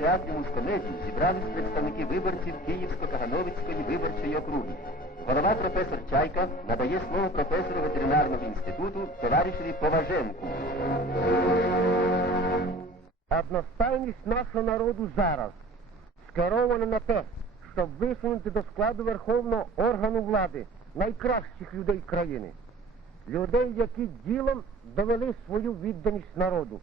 театрі мускомедії зібрались представники виборців Київсько-Кагановицької виборчої округи. Голова професор Чайка надає слово професору ветеринарного інституту товаришеві Поваженку. Одностайність нашого народу зараз скерована на те, щоб висунути до складу верховного органу влади найкращих людей країни, людей, які ділом довели свою відданість народу,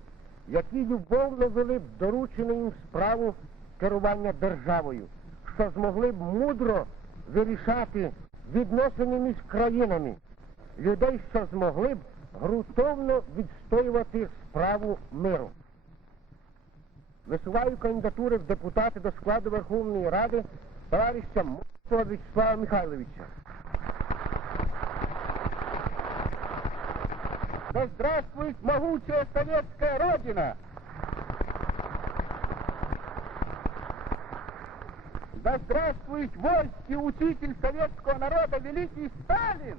які любовно вели б доручену їм справу керування державою, що змогли б мудро вирішати відносини між країнами, людей, що змогли б грунтовно відстоювати справу миру. Висуваю кандидатури в депутати до складу Верховної Ради товариша Мосова Вячеслава Михайловича. Да здравствует могучая советская Родина! Да здравствует вольский учитель советского народа, великий Сталин!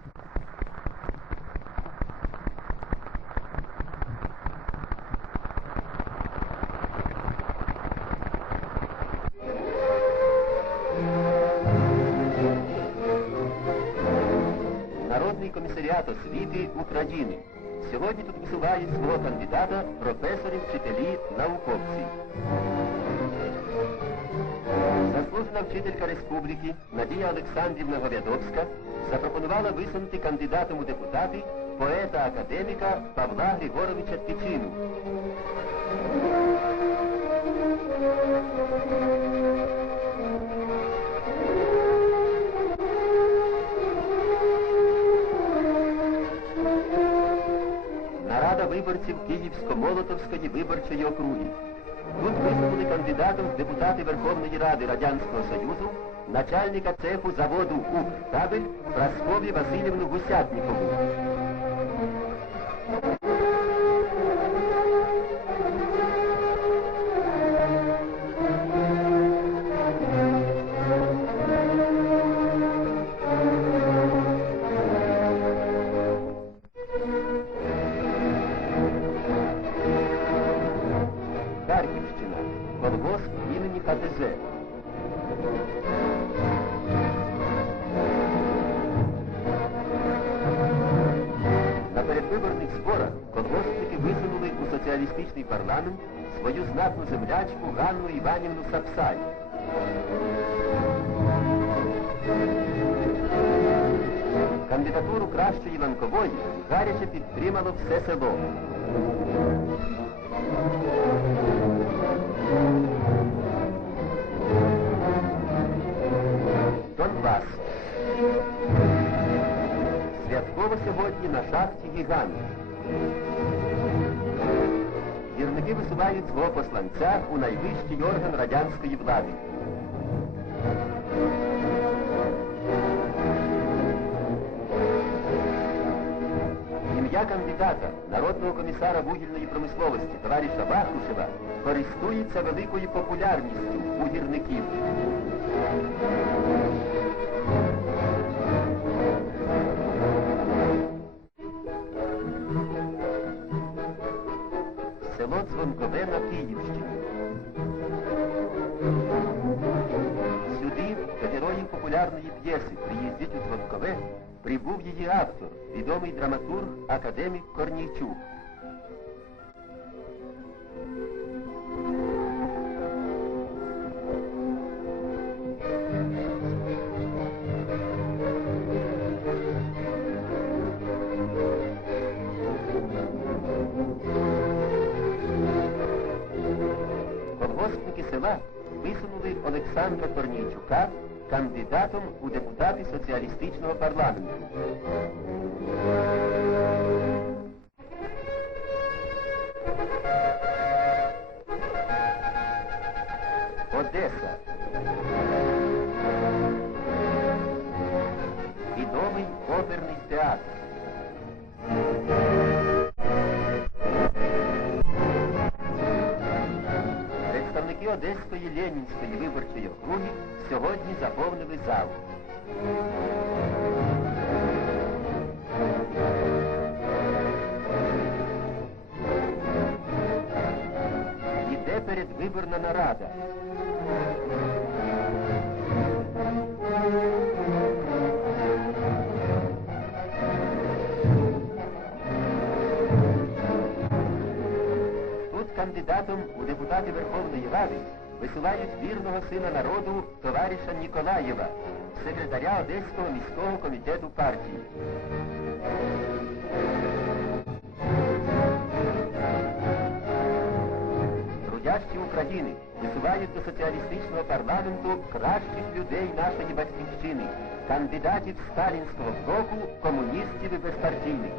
Народний комісаріат освіти України. Сьогодні тут висувають свого кандидата професори, вчителі, науковці. Заслужена вчителька республіки Надія Олександрівна Говядовська запропонувала висунути кандидатом у депутати поета-академіка Павла Григоровича Тичину. Виборців Київсько-Молотовської виборчої округи. Тут висунули кандидатом в депутати Верховної Ради Радянського Союзу начальника цеху заводу «Укркабель» Праскові Васильівну Гусятнікову. Колгосп імені КТЗ. На передвиборних зборах колгоспники висунули у соціалістичний парламент свою знатну землячку Ганну Іванівну Сапсай. Кандидатуру кращої ланкової гаряче підтримало все село. Донбас. Святково сьогодні на шахті гігант. Гірники висувають свого посланця у найвищий орган радянської влади. Ім'я кандидата, народного комісара вугільної промисловості товариша Вахрушева користується великою популярністю у гірників. Село Дзвонкове на Київщині. Сюди до героїв популярної п'єси «Приїздіть у Дзвонкове» прибув її автор, відомий драматург, академік Корнійчук. Села висунули Олександра Корнійчука кандидатом у депутати соціалістичного парламенту. Одеса. Представники Одеської Ленінської виборчої округи сьогодні заповнили зал. Іде передвиборна нарада. Кандидатом у депутати Верховної Ради висувають вірного сина народу товариша Ніколаєва, секретаря Одеського міського комітету партії. Трудящі України висувають до соціалістичного парламенту кращих людей нашої батьківщини, кандидатів сталінського блоку, комуністів і безпартійних.